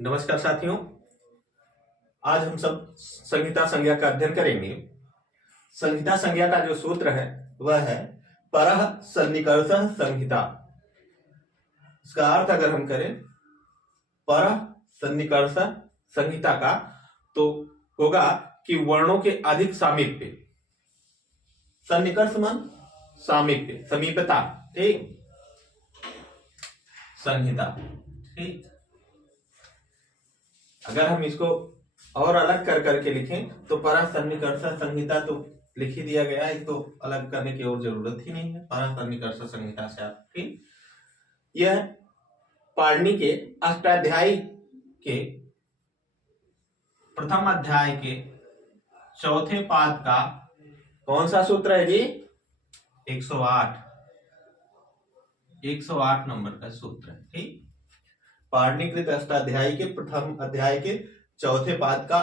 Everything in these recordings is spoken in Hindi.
नमस्कार साथियों, आज हम सब संहिता संज्ञा का अध्ययन करेंगे। संहिता संज्ञा का जो सूत्र है वह है परः सन्निकर्षः संहिता। इसका अर्थ अगर हम करें परः सन्निकर्षः संहिता का, तो होगा कि वर्णों के अधिक सामीप्य। सन्निकर्ष मान सामीप्य, समीपता, ठीक। संहिता, ठीक। अगर हम इसको और अलग कर करके लिखें तो परः सन्निकर्षः संहिता तो लिख ही दिया गया है, तो अलग करने की और जरूरत ही नहीं है। परः सन्निकर्षः संहिता से आप, ठीक। यह पाणिनि के अष्टाध्यायी के प्रथम अध्याय के चौथे पाद का कौन सा सूत्र है जी? 108 नंबर का सूत्र है, ठीक। पाणिनिकृत अष्टाध्यायी के प्रथम अध्याय के चौथे पाद का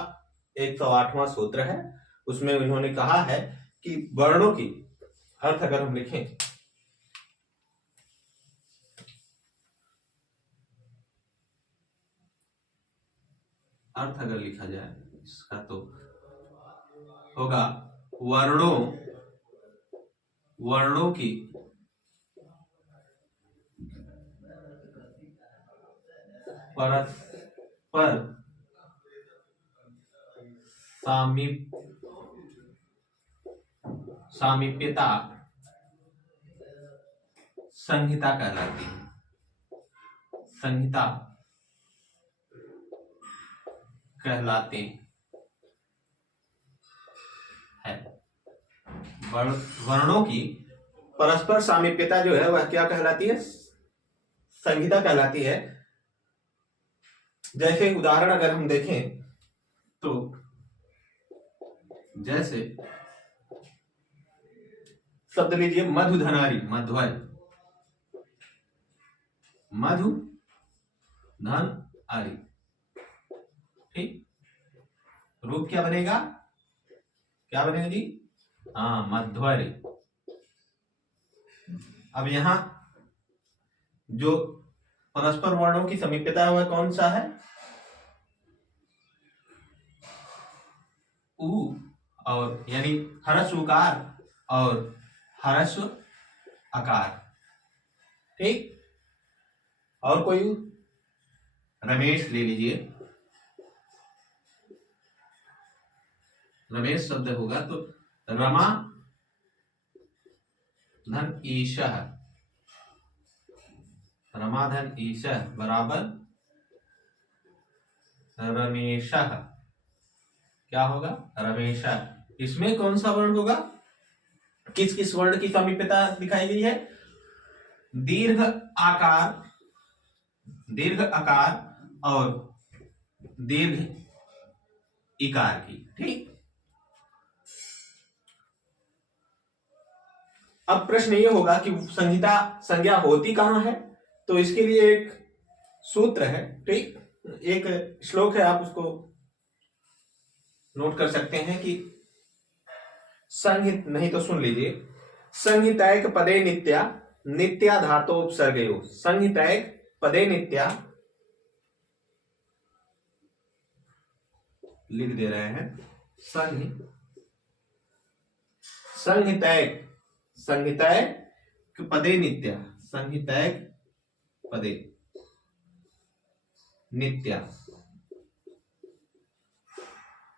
108वां सूत्र है। उसमें उन्होंने कहा है कि वर्णों की अर्थ अगर हम लिखें, अर्थ अगर लिखा जाए इसका तो होगा वर्णों की परस्पर सामीप्यता संहिता कहलाती है। संहिता कहलाती है। वर्णों की परस्पर सामीप्यता जो है वह क्या कहलाती है? संहिता कहलाती है। जैसे उदाहरण अगर हम देखें तो जैसे शब्द लीजिए मधुधनारी, मध्वय, मधु धन आरी, ठीक। रूप क्या बनेगा? क्या बनेगा जी? हाँ, मध्वरी। अब यहां जो परस्पर वर्णों की समीप्यता है वह कौन सा है? उ, और यानी हरस्व उकार और हरस्व आकार, ठीक। और कोई रमेश ले लीजिए, रमेश शब्द होगा तो रमा धन ईशः, रमा धन ईशः बराबर रमेशः। क्या होगा? रमेशः। इसमें कौन सा वर्ण होगा? किस किस वर्ण की समीप्यता दिखाई गई है? दीर्घ आकार और दीर्घ इकार की, ठीक। अब प्रश्न ये होगा कि संहिता संज्ञा होती कहां है? तो इसके लिए एक सूत्र है, ठीक। एक श्लोक है, आप उसको नोट कर सकते हैं कि संहित, नहीं तो सुन लीजिए। संहितैक पदे नित्या नित्या धातोपसर्गयो। संहितैक पदे नित्या, लिख दे रहे हैं, संहितैक पदे नित्या, संहितैक पदे नित्या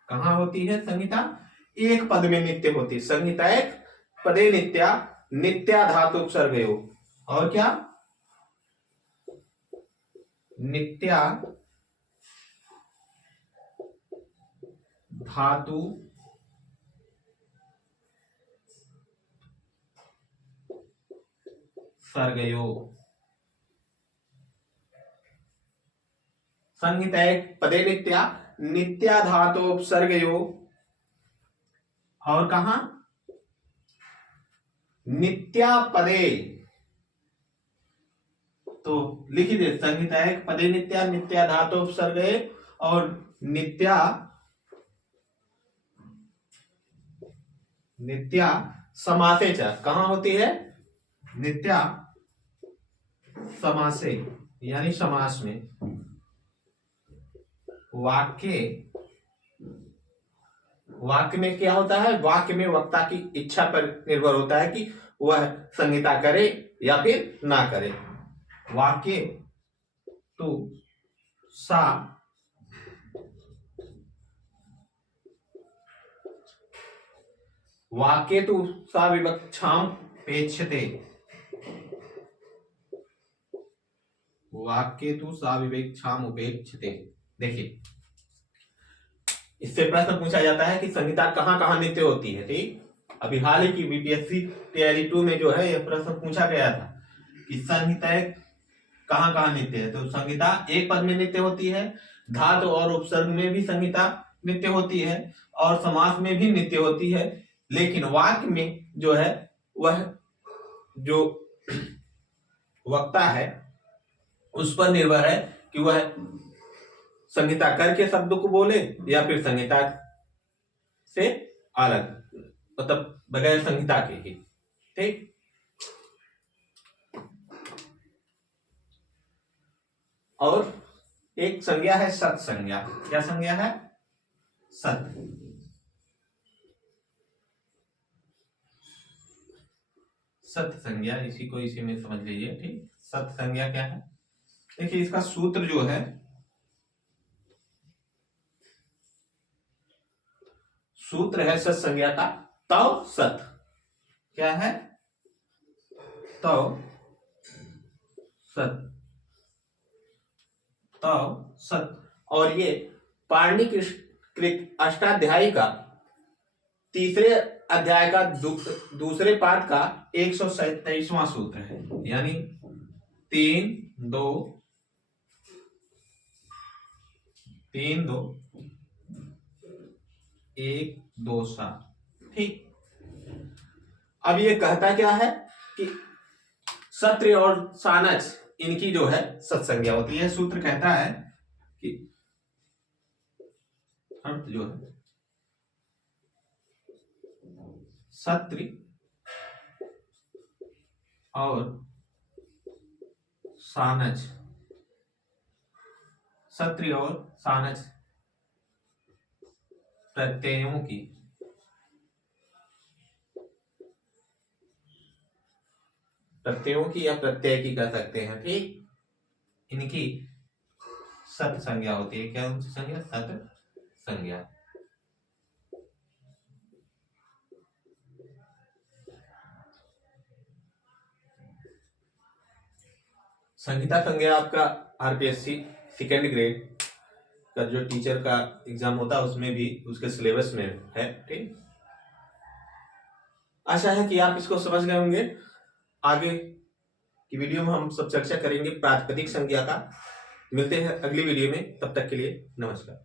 कहां होती है? संहिता एक पद में नित्य होती है। संहितैक पदे नित्या नित्या धातु उपसर्गयो। और क्या? नित्या धातु सर्गयो। संहितैक पदे नित्या नित्या धातोपसर्गयो। और कहा? नित्या पदे, तो लिख ही दे, संहितैक पदे नित्या नित्या धातोपसर्गये और नित्या समासे च। कहां होती है? नित्या समासे, यानी समास में। वाक्य, वाक्य में क्या होता है, वाक्य में वक्ता की इच्छा पर निर्भर होता है कि वह संहिता करे या फिर ना करे। वाक्य तु सा वाक्य तु सा विवक्षाम पेक्षते, वाक्य तु सा विवक्षाम उपेक्षते। देखिए, इससे प्रश्न पूछा जाता है कि संहिता कहां कहां नित्य होती है। ठीक, अभी हाल ही की बीपीएससी तैयारी 2 में जो है यह प्रश्न पूछा गया था कि संहिता कहां कहां नित्य है। तो संहिता एक पद में नित्य होती है, धातु और उपसर्ग में भी संहिता नित्य होती है, और समास में भी नित्य होती है। लेकिन वाक्य में जो है वह जो वक्ता है उस पर निर्भर है कि वह संहिता करके शब्द को बोले या फिर संहिता से अलग, मतलब बगैर संहिता के ही। ठीक, और एक संज्ञा है सत संज्ञा। क्या संज्ञा है? सत। सत संज्ञा, इसी को इसी में समझ लीजिए। ठीक, सत संज्ञा क्या है? देखिए, इसका सूत्र जो है, सूत्र है सत संज्ञा का तव सत। क्या है? तव सत, तव सत। और ये पाणिनि कृत अष्टाध्यायी का तीसरे अध्याय का दूसरे पाठ का 127वां सूत्र है, यानी 3 2 1 2 7। ठीक, अब ये कहता क्या है कि सत्र और सानच इनकी जो है सत्संज्ञा होती है। सूत्र कहता है कि अर्थ जो है सत्र और सानच, सत्र और सानच प्रत्ययों की या प्रत्यय की कह सकते हैं। ठीक, इनकी सत संज्ञा होती है। क्या उनकी संज्ञा? सत संज्ञा। संहिता संज्ञा आपका आरपीएससी सेकेंड ग्रेड का जो टीचर का एग्जाम होता है उसमें भी उसके सिलेबस में है। ठीक, आशा है कि आप इसको समझ गए होंगे। आगे की वीडियो में हम सब चर्चा करेंगे प्रातिपदिक संज्ञा का। मिलते हैं अगली वीडियो में, तब तक के लिए नमस्कार।